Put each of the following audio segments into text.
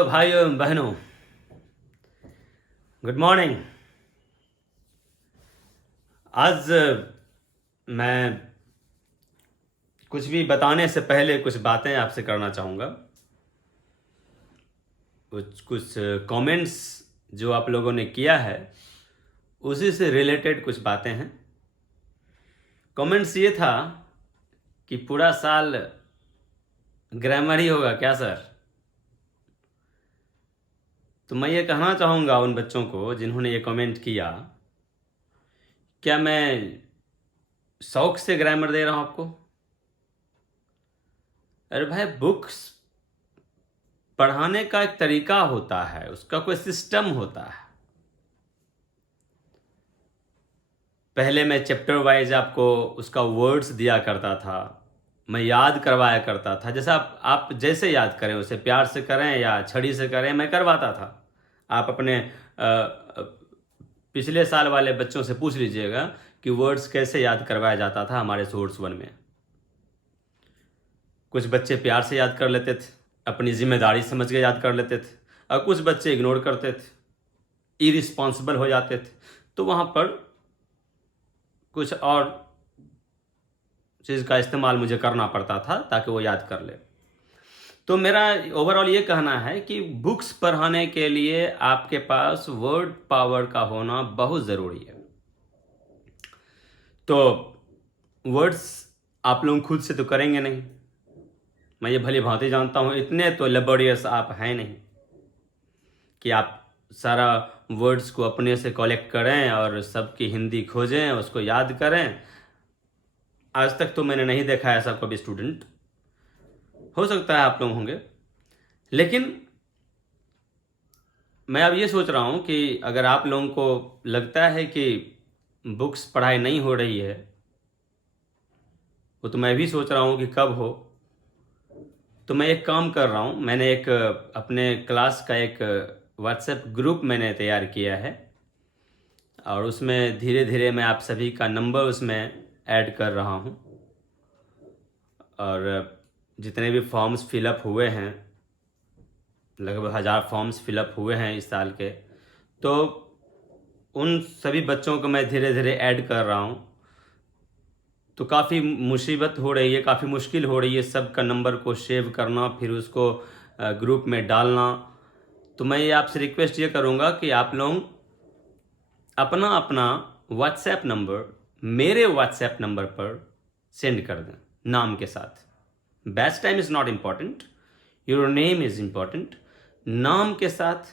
तो भाइयों एवं बहनों, गुड मॉर्निंग। आज मैं कुछ भी बताने से पहले कुछ बातें आपसे करना चाहूँगा। कुछ कमेंट्स जो आप लोगों ने किया है उसी से रिलेटेड कुछ बातें हैं। कमेंट्स ये था कि पूरा साल ग्रामर ही होगा क्या सर? तो मैं ये कहना चाहूँगा उन बच्चों को जिन्होंने ये कमेंट किया, क्या मैं शौक से ग्रामर दे रहा हूँ आपको? अरे भाई, बुक्स पढ़ाने का एक तरीका होता है, उसका कोई सिस्टम होता है। पहले मैं चैप्टर वाइज आपको उसका वर्ड्स दिया करता था, मैं याद करवाया करता था। जैसा आप जैसे याद करें, उसे प्यार से करें या छड़ी से करें, मैं करवाता था। आप अपने पिछले साल वाले बच्चों से पूछ लीजिएगा कि वर्ड्स कैसे याद करवाया जाता था हमारे सोर्स वन में। कुछ बच्चे प्यार से याद कर लेते थे, अपनी जिम्मेदारी समझ के याद कर लेते थे, और कुछ बच्चे इग्नोर करते थे, इरिस्पॉन्सिबल हो जाते थे। तो वहाँ पर कुछ और चीज़ का इस्तेमाल मुझे करना पड़ता था ताकि वो याद कर ले। तो मेरा ओवरऑल ये कहना है कि बुक्स पढ़ाने के लिए आपके पास वर्ड पावर का होना बहुत ज़रूरी है। तो वर्ड्स आप लोग खुद से तो करेंगे नहीं, मैं ये भली भांति जानता हूँ। इतने तो लेबोरियस आप हैं नहीं कि आप सारा वर्ड्स को अपने से कलेक्ट करें और सबकी हिंदी खोजें, उसको याद करें। आज तक तो मैंने नहीं देखा ऐसा कोई भी स्टूडेंट। हो सकता है आप लोग होंगे, लेकिन मैं अब ये सोच रहा हूँ कि अगर आप लोगों को लगता है कि बुक्स पढ़ाई नहीं हो रही है, वो तो मैं भी सोच रहा हूँ कि कब हो। तो मैं एक काम कर रहा हूँ, मैंने एक अपने क्लास का एक व्हाट्सएप ग्रुप मैंने तैयार किया है, और उसमें धीरे धीरे मैं आप सभी का नंबर उसमें ऐड कर रहा हूँ। और जितने भी फॉर्म्स फिलअप हुए हैं, लगभग 1000 फॉर्म्स फिलअप हुए हैं इस साल के, तो उन सभी बच्चों को मैं धीरे धीरे ऐड कर रहा हूँ। तो काफ़ी मुसीबत हो रही है, काफ़ी मुश्किल हो रही है सबका नंबर को सेव करना, फिर उसको ग्रुप में डालना। तो मैं ये आपसे रिक्वेस्ट ये करूँगा कि आप लोग अपना अपना व्हाट्सएप नंबर मेरे व्हाट्सएप नंबर पर सेंड कर दें नाम के साथ। Batch time is not important, your name is important. नाम के साथ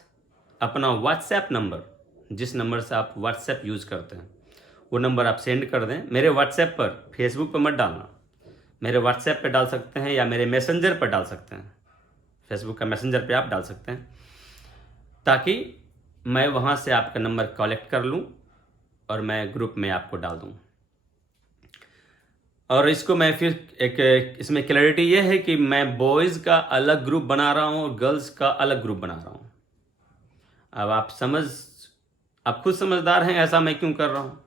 अपना व्हाट्सएप नंबर, जिस नंबर से आप व्हाट्सएप यूज़ करते हैं, वो नंबर आप सेंड कर दें मेरे व्हाट्सएप पर। फेसबुक पर मत डालना, मेरे व्हाट्सएप पर डाल सकते हैं या मेरे मैसेंजर पर डाल सकते हैं। फेसबुक का मैसेंजर पे आप डाल सकते हैं, ताकि मैं वहाँ से आपका नंबर कलेक्ट कर लूँ और मैं ग्रुप में आपको डाल दूँ। और इसको मैं फिर एक इसमें क्लैरिटी ये है कि मैं बॉयज़ का अलग ग्रुप बना रहा हूँ और गर्ल्स का अलग ग्रुप बना रहा हूँ। अब आप खुद समझदार हैं ऐसा मैं क्यों कर रहा हूँ,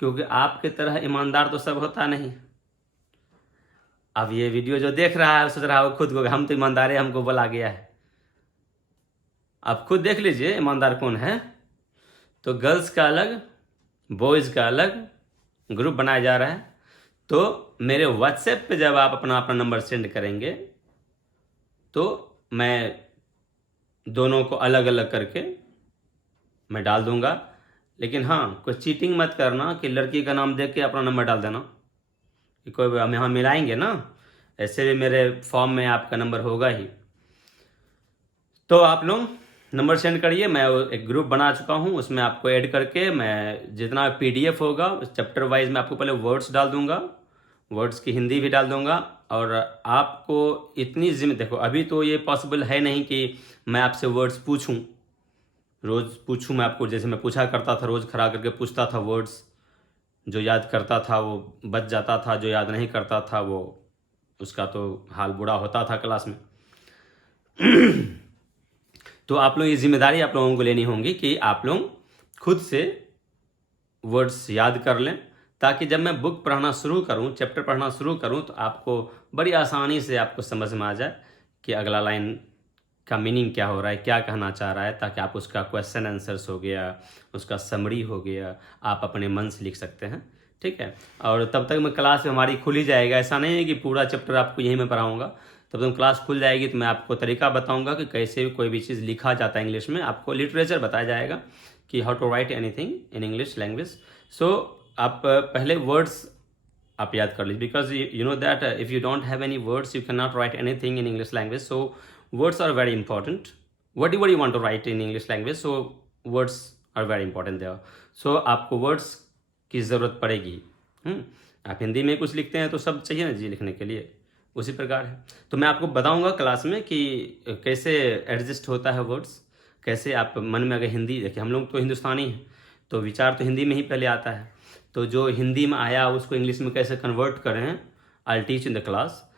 क्योंकि आपके तरह ईमानदार तो सब होता नहीं। अब ये वीडियो जो देख रहा है सोच रहा है वो खुद को हम तो ईमानदार है, हमको बोला गया है। आप खुद देख लीजिए ईमानदार कौन है। तो गर्ल्स का अलग, बॉयज़ का अलग ग्रुप बनाया जा रहा है। तो मेरे व्हाट्सएप पे जब आप अपना अपना नंबर सेंड करेंगे तो मैं दोनों को अलग अलग करके मैं डाल दूंगा। लेकिन हाँ, कोई चीटिंग मत करना कि लड़की का नाम देख के अपना नंबर डाल देना, कि कोई हम यहाँ मिलाएंगे ना, ऐसे भी मेरे फॉर्म में आपका नंबर होगा ही। तो आप लोग नंबर सेंड करिए, मैं एक ग्रुप बना चुका हूँ, उसमें आपको ऐड करके मैं जितना PDF होगा उस चैप्टर वाइज मैं आपको पहले वर्ड्स डाल दूंगा, वर्ड्स की हिंदी भी डाल दूंगा। और आपको इतनी देखो, अभी तो ये पॉसिबल है नहीं कि मैं आपसे वर्ड्स पूछूं, रोज़ पूछूं मैं आपको। जैसे मैं पूछा करता था, रोज़ खड़ा करके पूछता था वर्ड्स, जो याद करता था वो बच जाता था, जो याद नहीं करता था वो उसका तो हाल बुरा होता था क्लास में। तो आप लोग ये जिम्मेदारी आप लोगों को लेनी होगी कि आप लोग खुद से वर्ड्स याद कर लें, ताकि जब मैं बुक पढ़ना शुरू करूं, चैप्टर पढ़ना शुरू करूं, तो आपको बड़ी आसानी से आपको समझ में आ जाए कि अगला लाइन का मीनिंग क्या हो रहा है, क्या कहना चाह रहा है, ताकि आप उसका क्वेश्चन आंसर्स हो गया, उसका समरी हो गया, आप अपने मन से लिख सकते हैं। ठीक है, और तब तक मैं क्लास हमारी खुल ही जाएगा। ऐसा नहीं है कि पूरा चैप्टर आपको यहीं मैं पढ़ाऊँगा, तब तक क्लास खुल जाएगी तो मैं आपको तरीका बताऊँगा कि कैसे कोई भी चीज़ लिखा जाता है इंग्लिश में। आपको लिटरेचर बताया जाएगा कि how to write anything in English language. So आप पहले वर्ड्स आप याद कर लीजिए, because you know that if you don't have any words you can not write anything in English language. So words are very important. Whatever you want to write in English language, so words are very important there. So आपको words की ज़रूरत पड़ेगी। आप हिंदी में कुछ लिखते हैं तो सब चाहिए ना जी लिखने के लिए, उसी प्रकार है। तो मैं आपको बताऊंगा क्लास में कि कैसे एडजस्ट होता है वर्ड्स, कैसे आप मन में, अगर हिंदी देखिए हम लोग तो हिंदुस्तानी हैं तो विचार तो हिंदी में ही पहले आता है, तो जो हिंदी में आया उसको इंग्लिश में कैसे कन्वर्ट करें, I teach in the class.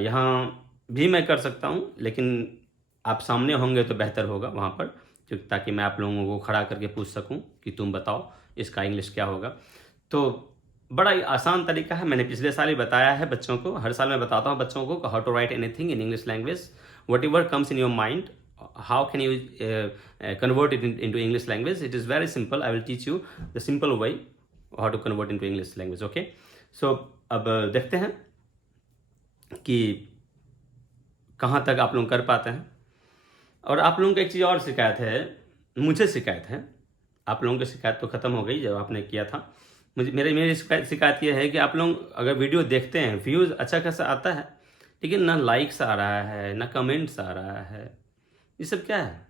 यहाँ भी मैं कर सकता हूँ, लेकिन आप सामने होंगे तो बेहतर होगा वहाँ पर, ताकि मैं आप लोगों को खड़ा करके पूछ सकूँ कि तुम बताओ इसका इंग्लिश क्या होगा। तो बड़ा ही आसान तरीका है, मैंने पिछले साल ही बताया है बच्चों को, हर साल मैं बताता हूँ बच्चों को how to write anything in English language, whatever comes in your mind, how can you convert it into English language. It is very simple, I will teach you the simple way how to convert into English language. Okay, so अब देखते हैं कि कहाँ तक आप लोग कर पाते हैं। और आप लोगों को एक चीज़ और शिकायत है, मुझे शिकायत है, आप लोगों की शिकायत तो ख़त्म हो गई जब आपने किया था, मेरी शिकायत ये है कि आप लोग अगर वीडियो देखते हैं व्यूज़ अच्छा खासा आता है, लेकिन ना लाइक्स आ रहा है, ना कमेंट्स आ रहा है, ये सब क्या है,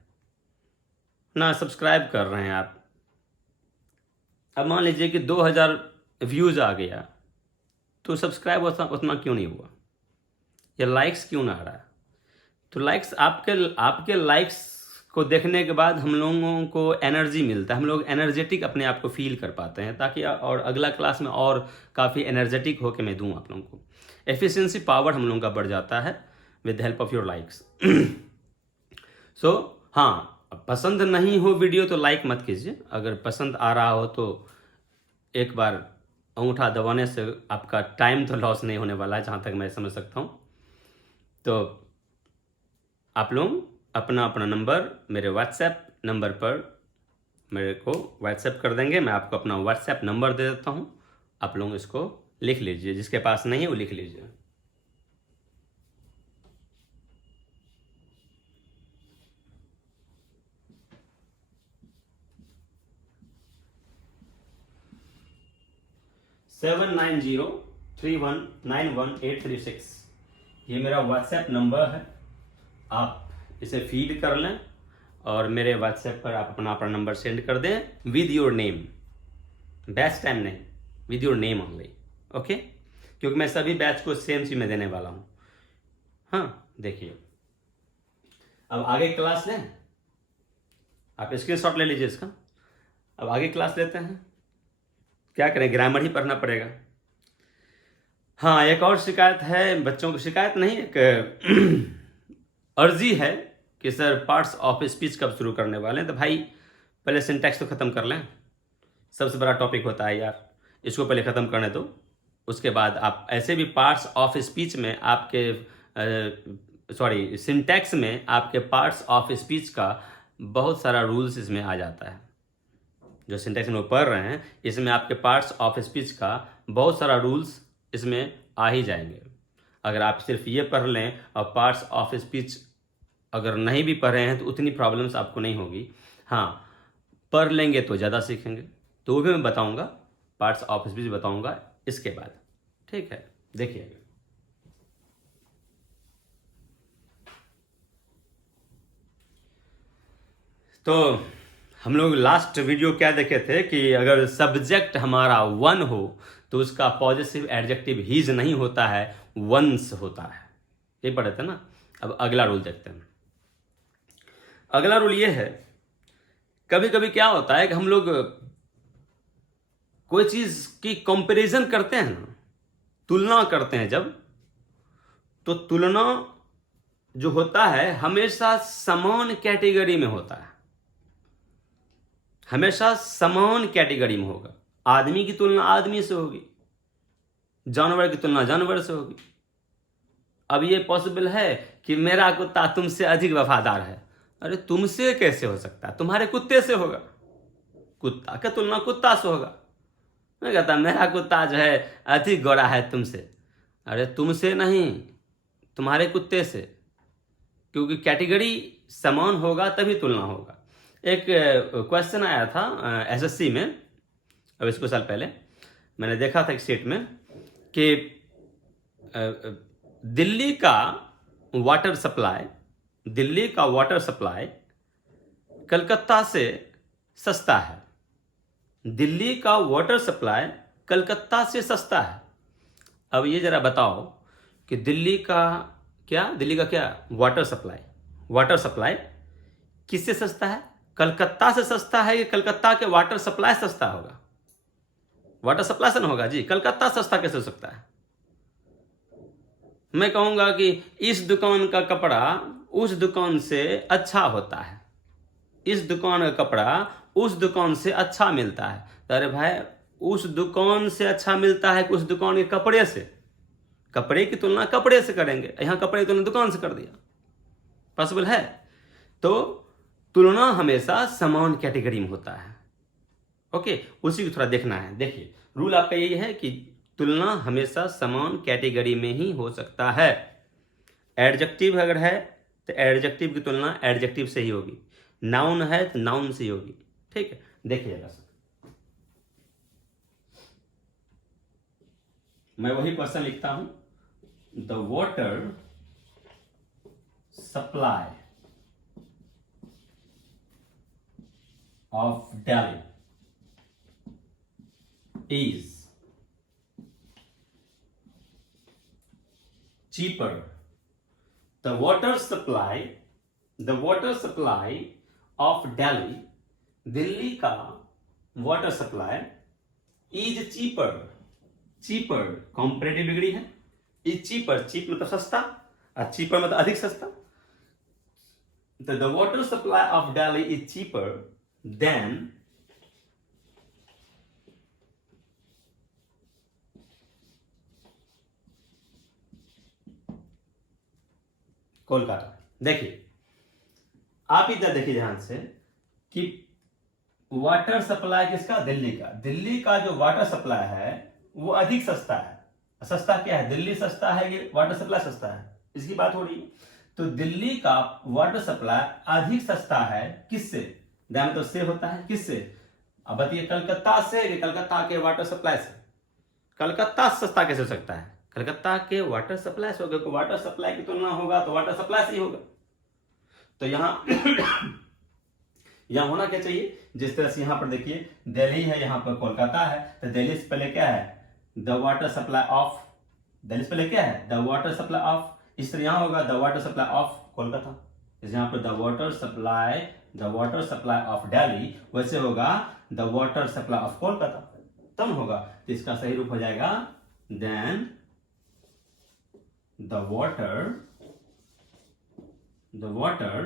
ना सब्सक्राइब कर रहे हैं आप। अब मान लीजिए कि 2000 व्यूज़ आ गया तो सब्सक्राइब उतना क्यों नहीं हुआ, या लाइक्स क्यों ना आ रहा है। तो लाइक्स, आपके लाइक्स को देखने के बाद हम लोगों को एनर्जी मिलता है, हम लोग एनर्जेटिक अपने आप को फील कर पाते हैं, ताकि और अगला क्लास में और काफ़ी एनर्जेटिक होकर मैं दूं आप लोगों को। एफिशिएंसी पावर हम लोगों का बढ़ जाता है with help of your likes. So हाँ, पसंद नहीं हो वीडियो तो लाइक मत कीजिए, अगर पसंद आ रहा हो तो एक बार अंगूठा दबाने से आपका टाइम तो लॉस नहीं होने वाला है, जहाँ तक मैं समझ सकता हूँ। तो आप लोग अपना अपना नंबर मेरे व्हाट्सएप नंबर पर मेरे को व्हाट्सएप कर देंगे, मैं आपको अपना व्हाट्सएप नंबर दे देता हूँ, आप लोग इसको लिख लीजिए, जिसके पास नहीं है वो लिख लीजिए। $79031918836 ये मेरा व्हाट्सएप नंबर है, आप इसे फीड कर लें और मेरे व्हाट्सएप पर आप अपना नंबर सेंड कर दें with your name, batch time नहीं, with your name only. Okay, क्योंकि मैं सभी बैच को सेम चीज में देने वाला हूँ। हाँ देखिए, अब आगे क्लास लें, आप स्क्रीनशॉट ले लीजिए इसका। अब आगे क्लास लेते हैं, क्या करें, ग्रामर ही पढ़ना पड़ेगा। हाँ, एक और शिकायत है बच्चों को, शिकायत नहीं, एक अर्जी है कि सर पार्ट्स ऑफ स्पीच कब शुरू करने वाले हैं। तो भाई पहले सिंटैक्स तो ख़त्म कर लें, सबसे बड़ा टॉपिक होता है यार, इसको पहले ख़त्म करने दो, उसके बाद आप ऐसे भी पार्ट्स ऑफ स्पीच में आपके सिंटैक्स में आपके पार्ट्स ऑफ स्पीच का बहुत सारा रूल्स इसमें आ जाता है। जो सिंटैक्स में पढ़ रहे हैं इसमें आपके पार्ट्स ऑफ स्पीच का बहुत सारा रूल्स इसमें आ ही जाएंगे। अगर आप सिर्फ ये पढ़ लें और पार्ट्स ऑफ स्पीच अगर नहीं भी पढ़ रहे हैं तो उतनी प्रॉब्लम्स आपको नहीं होगी। हाँ, पढ़ लेंगे तो ज़्यादा सीखेंगे, तो वो भी मैं बताऊंगा, पार्ट्स ऑफ स्पीच बताऊंगा इसके बाद। ठीक है, देखिए तो हम लोग लास्ट वीडियो क्या देखे थे कि अगर सब्जेक्ट हमारा वन हो तो उसका पॉजिटिव एडजेक्टिव हीज नहीं होता है, वंस होता है, ये पढ़े थे ना। अब अगला रूल देखते हैं। अगला रूल ये है, कभी कभी क्या होता है कि हम लोग कोई चीज की कंपैरिजन करते हैं ना, तुलना करते हैं जब, तो तुलना जो होता है हमेशा समान कैटेगरी में होता है, हमेशा समान कैटेगरी में होगा। आदमी की तुलना आदमी से होगी, जानवर की तुलना जानवर से होगी, अब ये पॉसिबल है कि मेरा कुत्ता तुमसे अधिक वफादार है। अरे तुमसे कैसे हो सकता है, तुम्हारे कुत्ते से होगा, कुत्ता का तुलना कुत्ता से होगा। मैं कहता मेरा कुत्ता जो है अधिक गोरा है तुमसे। अरे तुमसे नहीं, तुम्हारे कुत्ते से, क्योंकि कैटेगरी समान होगा तभी तुलना होगा। एक क्वेश्चन आया था एसएससी में, अब इसको साल पहले मैंने देखा था एक स्टेट में कि दिल्ली का वाटर सप्लाई कलकत्ता से सस्ता है। दिल्ली का वाटर सप्लाई कलकत्ता से सस्ता है। अब ये जरा बताओ कि दिल्ली का क्या वाटर सप्लाई किससे सस्ता है? कलकत्ता से सस्ता है कि कलकत्ता के वाटर सप्लाई सस्ता होगा? वाटर सप्लाई से ना होगा जी, कलकत्ता सस्ता कैसे हो सकता है? मैं कहूंगा कि इस दुकान का कपड़ा उस दुकान से अच्छा होता है, इस दुकान का कपड़ा उस दुकान से अच्छा मिलता है। तो अरे भाई, उस दुकान से अच्छा मिलता है कि उस दुकान के कपड़े से? कपड़े की तुलना कपड़े से करेंगे, यहाँ कपड़े की तुलना दुकान से कर दिया। पॉसिबल है? तो तुलना हमेशा समान कैटेगरी में होता है। ओके, उसी को थोड़ा देखना है। देखिए, रूल आपका यही है कि तुलना हमेशा समान कैटेगरी में ही हो सकता है। एडजेक्टिव अगर है तो एडजेक्टिव की तुलना एडजेक्टिव से ही होगी, नाउन है तो नाउन से ही होगी। ठीक है, देखिएगा सर, मैं वही क्वेश्चन लिखता हूं। The water supply of Delhi is cheaper. The water supply of Delhi, Delhi का water supply is cheaper comparative degree है। इज चीपर, चीप मतलब सस्ता और चीपर मतलब अधिक सस्ता। तो the water supply of Delhi is cheaper than Kolkata. देखिए, आप इधर देखिए ध्यान से कि वाटर सप्लाई किसका? दिल्ली का जो वाटर सप्लाई है वो अधिक सस्ता है। सस्ता क्या है? दिल्ली सस्ता है कि वाटर सप्लाई सस्ता है, इसकी बात हो रही है। तो दिल्ली का वाटर सप्लाई अधिक सस्ता है किससे? ध्यान तो से होता है, किससे? अब बताइए, कलकत्ता से कि कलकत्ता के वाटर सप्लाई से? कलकत्ता सस्ता कैसे हो सकता है? कलकत्ता के वाटर सप्लाई से होगा। वाटर सप्लाई की तुलना होगा तो वाटर सप्लाई से ही होगा। तो यहां यहां होना क्या चाहिए? जिस तरह से यहां पर देखिए, दिल्ली है, यहां पर कोलकाता है, तो दिल्ली से पहले क्या है? The water supply of, Delhi से पहले क्या है? The water supply of. इस तरह यहां होगा the water supply of Kolkata. यहां पर the water supply of Delhi, वैसे होगा the water supply of Kolkata, तब होगा। तो इसका सही रूप हो जाएगा then the water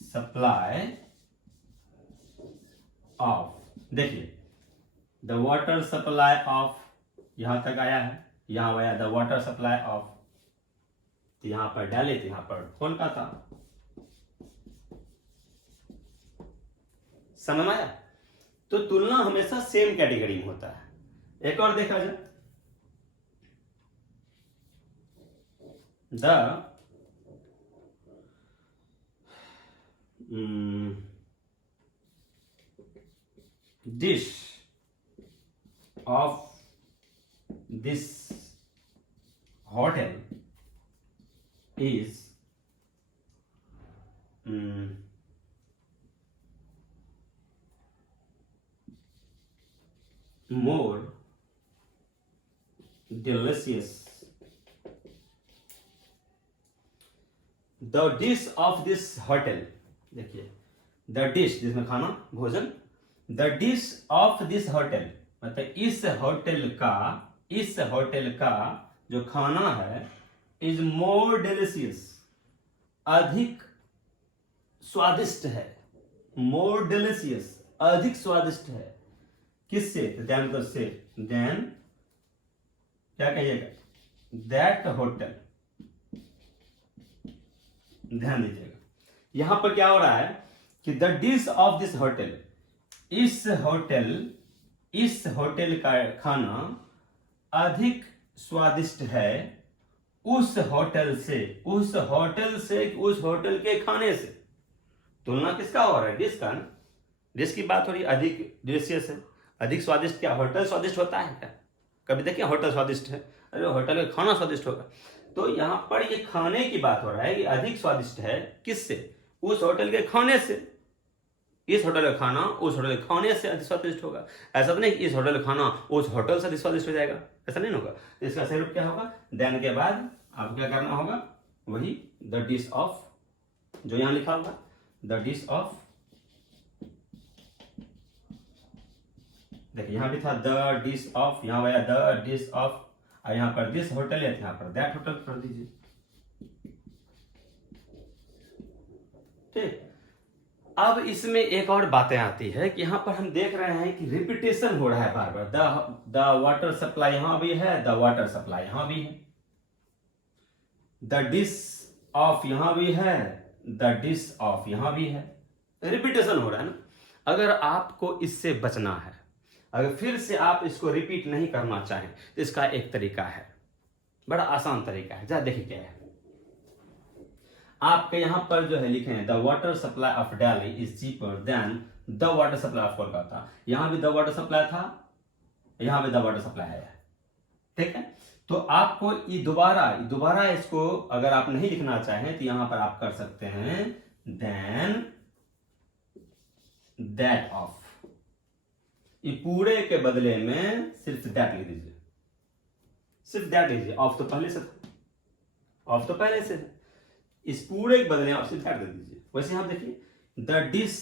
supply of, देखिए the water supply of यहां तक आया है, यहां आया the water supply of, तो यहां पर डाले तो यहां पर कोलकाता। समझ में आया? तो तुलना हमेशा सेम कैटेगरी में होता है। एक और देखा जाए, the dish of this hotel is more delicious. The dish of this hotel, देखिए द डिश जिसमें खाना भोजन, the dish of this hotel मतलब इस होटल का जो खाना है इज मोर डिलीशियस, अधिक स्वादिष्ट है। मोर डिलीशियस, अधिक स्वादिष्ट है। किससे? देन, तो से, देन क्या कहिएगा? दैट होटल, ध्यान दीजिएगा यहां पर क्या हो रहा है कि the dish of this hotel, इस होटल का खाना अधिक स्वादिष्ट है उस होटल से, उस होटल के खाने से। तुलना किसका हो रहा है? डिश का ना, डिश की बात हो रही है, अधिक डिलिशियस है, अधिक स्वादिष्ट। क्या होटल स्वादिष्ट होता है क्या? कभी देखिए होटल स्वादिष्ट है, अरे होटल का खाना स्वादिष्ट होगा। तो यहां पर ये खाने की बात हो रहा है कि अधिक स्वादिष्ट है किससे? उस होटल के खाने से। इस होटल का खाना उस होटल के खाने से अधिक स्वादिष्ट होगा। ऐसा तो नहीं कि इस होटल का खाना उस होटल से अधिक स्वादिष्ट हो जाएगा, ऐसा नहीं होगा। तो इसका सही रूप क्या होगा? देन के बाद आपको क्या करना होगा? वही द डिश ऑफ, जो यहां लिखा होगा द डिश ऑफ, देखिए यहां भी था द डिश ऑफ, यहां आया द डिश ऑफ, और यहां पर दिस होटल है, यहां पर दैट होटल कर दीजिए। ठीक, अब इसमें एक और बातें आती है कि यहां पर हम देख रहे हैं कि रिपीटेशन हो रहा है बार बार। द वाटर सप्लाई यहां भी है, द वाटर सप्लाई यहां भी है, द डिश ऑफ यहां भी है, द डिश ऑफ यहां भी है। रिपीटेशन हो रहा है ना। अगर आपको इससे बचना है, अगर फिर से आप इसको रिपीट नहीं करना चाहें, तो इसका एक तरीका है, बड़ा आसान तरीका है। जरा देखिए क्या है। आपके यहां पर जो है लिखे हैं the water supply of Delhi is cheaper then the water supply of Kolkata. यहां भी द वाटर सप्लाई था, यहां भी द वाटर सप्लाई है, ठीक है। तो आपको ये दोबारा इसको अगर आप नहीं लिखना चाहें तो यहां पर आप कर सकते हैं देन दैट ऑफ। ये पूरे के बदले में सिर्फ दैट लिख दीजिए, सिर्फ दैट लीजिए। ऑफ तो पहले से था, ऑफ तो पहले से था, इस पूरे के बदले आप सिर्फ दैट दे दीजिए। वैसे यहां देखिए द डिश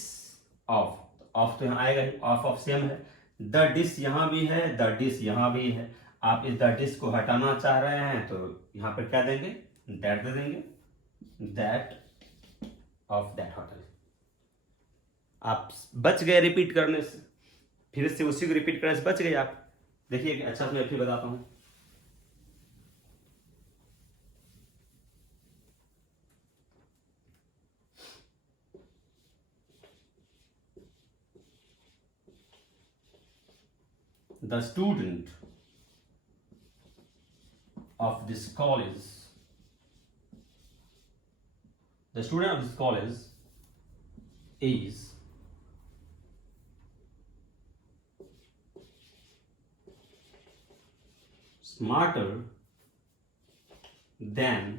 ऑफ, ऑफ तो यहां आएगा ही, ऑफ सेम है। द डिश यहां भी है, द डिश यहां भी है। आप इस द डिश को हटाना चाह रहे हैं तो यहां पर क्या देंगे? दैट दे देंगे, दैट ऑफ दैट होटल। आप बच गए रिपीट करने से, फिर से उसी को रिपीट करने से बच गए आप। देखिए अच्छा मैं फिर बताता हूं। The student of this college, the student of this college is smarter than,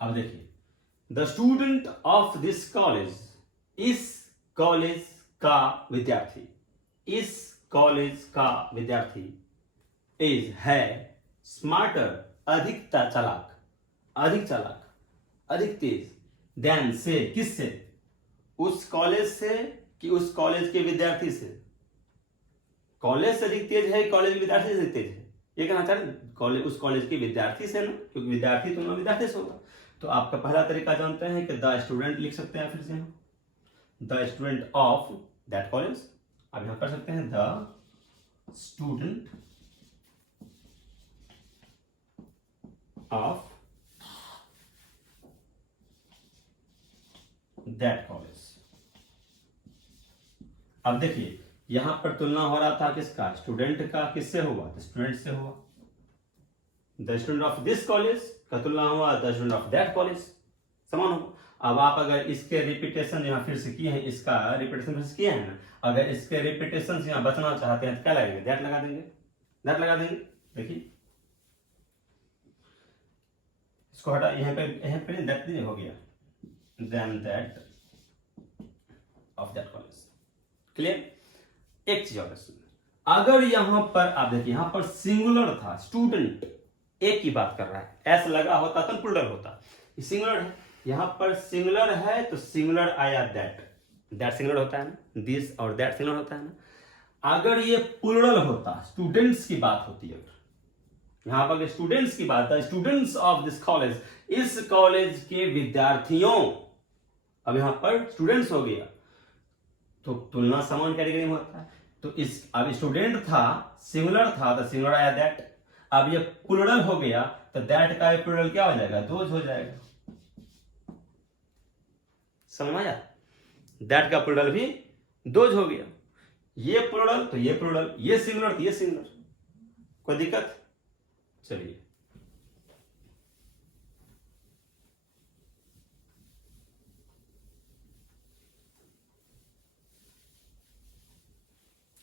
अब देखिए the student of this college, इस कॉलेज का विद्यार्थी, इस कॉलेज का विद्यार्थी इज है स्मार्टर, अधिक चालाक, अधिक चालाक, अधिक तेज, देन से, किससे? उस कॉलेज से कि उस कॉलेज के विद्यार्थी से? कॉलेज से अधिक तेज है, कॉलेज के विद्यार्थी से अधिक तेज है, ये कहना चाह रहे कॉलेज, उस कॉलेज के विद्यार्थी से ना, क्योंकि विद्यार्थी तुलना विद्यार्थी से होगा। तो आपका पहला तरीका जानते हैं कि द स्टूडेंट लिख सकते हैं, फिर से the student of that college. अब यहां कर सकते हैं the student of that college. अब देखिए यहां पर तुलना हो रहा था किसका? स्टूडेंट का। किससे हुआ? तो स्टूडेंट से हुआ। The student of this college का तुलना हुआ the student of that college, समान हो। अब आप अगर इसके रिपीटेशन यहां फिर से किए हैं, इसका रिपीटेशन फिर से किए हैं ना, अगर इसके रिपीटेशन से यहां बचना चाहते हैं तो क्या लगेंगे? दैट लगा देंगे, दैट लगा देंगे। देखिए इसको हटा, यहां पे दैट नहीं हो गया, then that of that college. Clear? एक चीज और सुन, अगर यहां पर आप देखिए यहां पर सिंगुलर था, स्टूडेंट एक की बात कर रहा है, एस लगा होता तो प्लूरल होता, सिंगुलर है, यहां पर सिंगुलर है तो सिंगुलर आया दैट, दैट सिंगुलर होता है ना, दिस और दैट सिंगुलर होता है ना। अगर ये प्लूरल होता, स्टूडेंट्स की बात होती है, यहां पर स्टूडेंट्स की बात है, स्टूडेंट्स ऑफ दिस कॉलेज, इस कॉलेज के विद्यार्थियों, अब यहां पर स्टूडेंट्स हो गया तो तुलना समान कैटेगरी में होता है। तो इस अब स्टूडेंट था, सिंगुलर था तो सिंगुलर आया दैट। अब ये प्लूरल हो गया तो दैट का प्लूरल क्या हो जाएगा, दोज हो जाएगा। समझ में आया, दैट का प्लूरल भी दोज हो गया। ये प्लूरल तो ये प्लूरल, ये सिंगुलर तो ये सिंगुलर, कोई दिक्कत। चलिए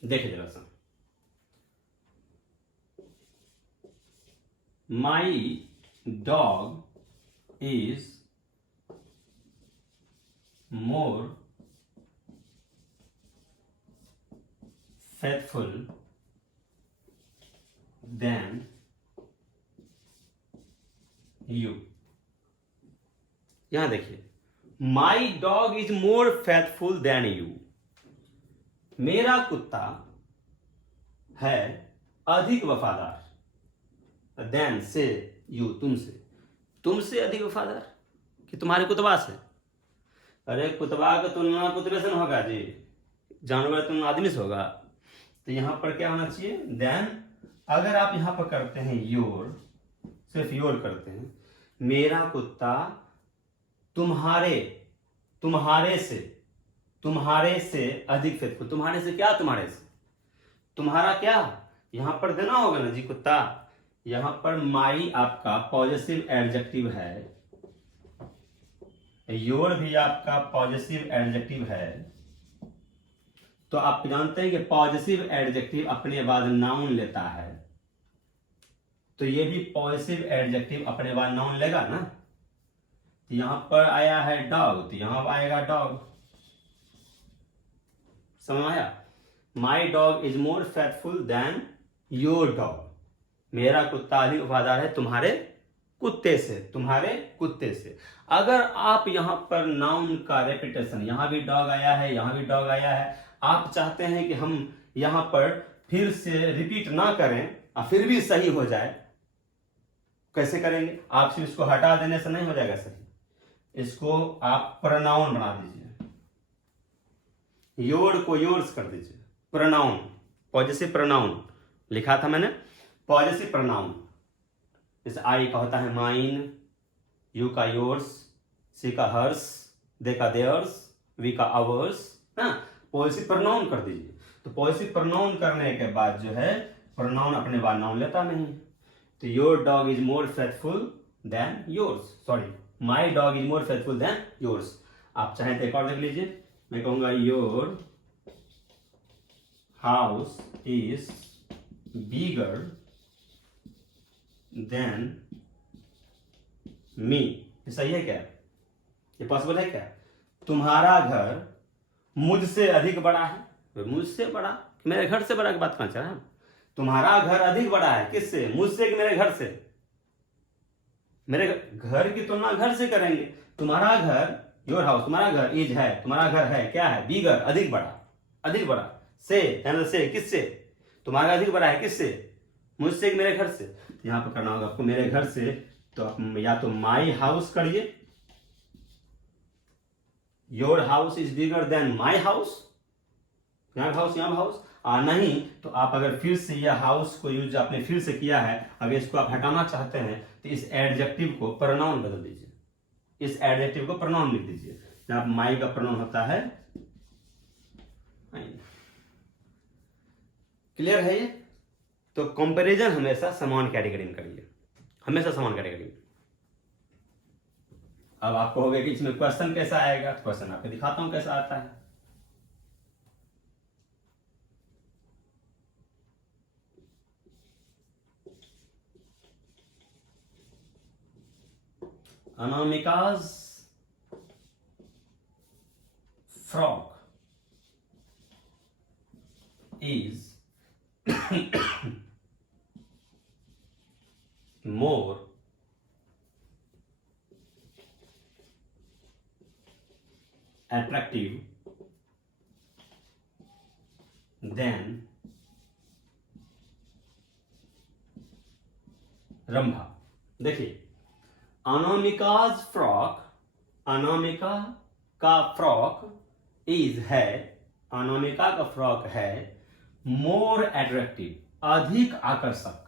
देखिए जरा सा, my dog is more faithful than you। यहां देखिए, my dog is more faithful than you, मेरा कुत्ता है अधिक वफादार, देन से यू, तुमसे, तुमसे अधिक वफादार कि तुम्हारे कुतबा से। अरे कुतबा का तुलना कुतबे से न होगा जी, जानवर तुलना आदमी से होगा। तो यहां पर क्या होना चाहिए, देन। अगर आप यहां पर करते हैं योर, सिर्फ योर करते हैं, मेरा कुत्ता तुम्हारे से अधिक फेथफुल। तुम्हारे से क्या, तुम्हारे से, तुम्हारा क्या यहां पर देना होगा ना जी, कुत्ता। यहां पर माई आपका पॉजिटिव एडजेक्टिव है, योर भी आपका पॉजिटिव एडजेक्टिव है। तो आप जानते हैं कि पॉजिटिव एडजेक्टिव अपने बाद नाउन लेता है, तो ये भी पॉजिटिव एडजेक्टिव अपने बाद नाउन लेगा ना। तो यहां पर आया है डॉग, तो यहां पर आएगा डॉग। समझ आया, my dog is more faithful than your dog, मेरा कुत्ता अधिक वफादार है तुम्हारे कुत्ते से, तुम्हारे कुत्ते से। अगर आप यहां पर नाउन का रेपिटेशन, यहां भी डॉग आया है, यहां भी डॉग आया है, आप चाहते हैं कि हम यहां पर फिर से रिपीट ना करें और फिर भी सही हो जाए, कैसे करेंगे, आप सिर्फ इसको हटा देने से नहीं हो जाएगा सही, इसको आप प्रोनाउन बना दीजिए, योर को योर्स कर दीजिए, प्रोनाउन, पॉजिटिव प्रोनाउन लिखा था मैंने, पॉजिटिव प्रोनाउन। जैसे आई का होता है माइन, यू का योर्स, सी का हर्स, दे का देयर्स, वी का आवर्स, ना, पॉजिटिव प्रोनाउन कर दीजिए। तो पॉजिटिव प्रोनाउन करने के बाद जो है, प्रोनाउन अपने बाद नाउन लेता नहीं। तो your dog is more faithful than yours, sorry, my dog is more faithful than yours. आप चाहें तो एक और देख लीजिए, मैं कहूंगा your house is bigger than me. सही है क्या, ये पॉसिबल है क्या, तुम्हारा घर मुझसे अधिक बड़ा है, मुझसे बड़ा, मेरे घर से बड़ा की बात कहां चला है, तुम्हारा घर अधिक बड़ा है किससे, मुझसे कि मेरे घर से, मेरे घर की तुलना घर से करेंगे। तुम्हारा घर, योर हाउस, तुम्हारा घर, इज है, तुम्हारा घर है, क्या है, बिगर, अधिक बड़ा, अधिक बड़ा, से किससे, तुम्हारा अधिक बड़ा है किससे, मुझसे कि मेरे घर से। तो यहां पर करना होगा आपको मेरे घर से, तो या तो माई हाउस करिए, your house is bigger then my house, यहाँ हाउस यहाँ हाउस, नहीं तो आप अगर फिर से यह हाउस को यूज आपने फिर से किया है, अगर इसको आप हटाना चाहते हैं तो इस एडजेक्टिव को प्रोनाउन बदल दीजिए, इस एडजेक्टिव को प्रोनाउन लिख दीजिए। जहां माई का प्रोनाउन होता है, क्लियर है ये। तो कंपैरिजन हमेशा समान कैटेगरी में करिए, हमेशा समान कैटेगरी में। अब आपको होगा कि इसमें क्वेश्चन कैसा आएगा, क्वेश्चन आपको दिखाता हूं कैसा आता है। Anamika's frog is more attractive than Rambha. देखिए, अनामिका's फ्रॉक, अनामिका का फ्रॉक इज है, अनामिका का फ्रॉक है मोर एट्रैक्टिव, अधिक आकर्षक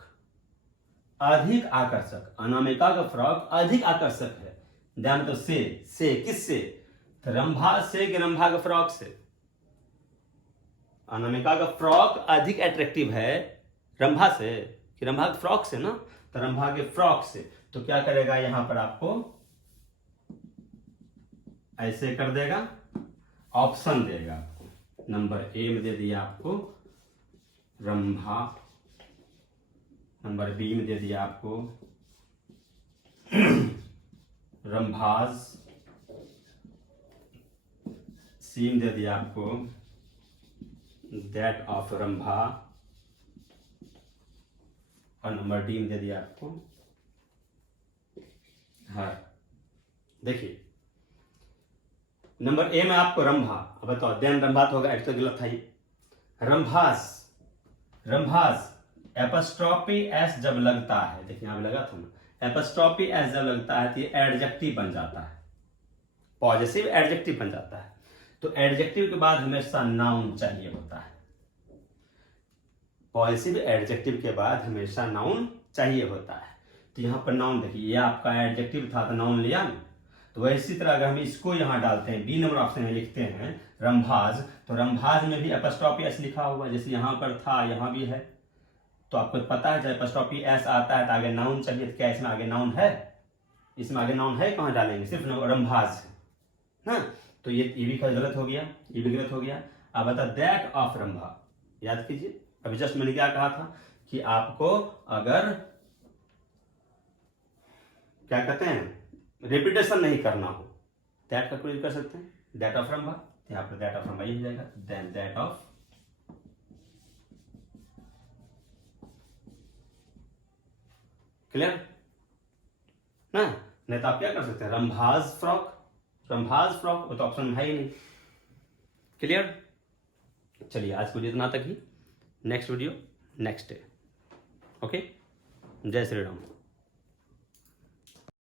अधिक आकर्षक, अनामिका का फ्रॉक अधिक आकर्षक है। ध्यान तो से किससे? तो रंभा से कि रंभा के फ्रॉक से? अनामिका का फ्रॉक अधिक अट्रैक्टिव है रंभा से कि रंभा के फ्रॉक से ना? तो रंभा के फ्रॉक से। तो क्या करेगा यहां पर आपको ऐसे कर देगा, ऑप्शन देगा आपको। नंबर ए में दे दिया आपको रंभा, नंबर बी में दे दिया आपको रंभाज, सी में दे दिया आपको दैट ऑफ रंभा, और नंबर डी में दे दिया आपको हर। देखिए नंबर ए में आपको रंभा, अब बताओ देन रंभा तो होगा, तो गलत था ये। रंभास, रंभास एपस्ट्रॉपी एस जब लगता है, देखिए यहां लगा था ना, एपस्ट्रॉपी एस जब लगता है तो ये एडजेक्टिव बन जाता है, पॉजिटिव एडजेक्टिव बन जाता है। तो एडजेक्टिव के बाद हमेशा नाउन चाहिए होता है, पॉजिटिव एडजेक्टिव के बाद हमेशा नाउन चाहिए होता है। तो यहाँ पर नाउन देखिए, ये आपका एडजेक्टिव था तो नाउन लिया ना। तो इसी तरह अगर हम इसको यहाँ डालते हैं, बी नंबर ऑप्शन में लिखते हैं रंभाज, तो रंभाज में भी एपस्ट्रॉपी एस लिखा हुआ है, जैसे यहाँ पर था यहाँ भी है। तो आपको पता है जब एपस्ट्रॉपी एस आता है तो आगे नाउन चाहिए, तो क्या इसमें आगे नाउन है? इसमें आगे नाउन है, कहाँ डालेंगे? सिर्फ रंभाज है ना। तो ये भी गलत हो गया, ये भी गलत हो गया। अब बता दैट ऑफ रंभा, याद कीजिए अभी जस्ट मैंने क्या कहा था कि आपको अगर क्या कहते हैं रिपीटेशन नहीं करना हो, दैट का प्रयोग कर सकते हैं, दैट ऑफ रंभा। यहाँ पर दैट ऑफ रंभा ही हो जाएगा, देन दैट ऑफ। क्लियर ना? नहीं तो आप क्या कर सकते हैं रंभाज फ्रॉक, रंभाज फ्रॉक, वो तो ऑप्शन है ही नहीं। क्लियर? चलिए आज को इतना तक ही, next video next day. Okay, जय श्री राम।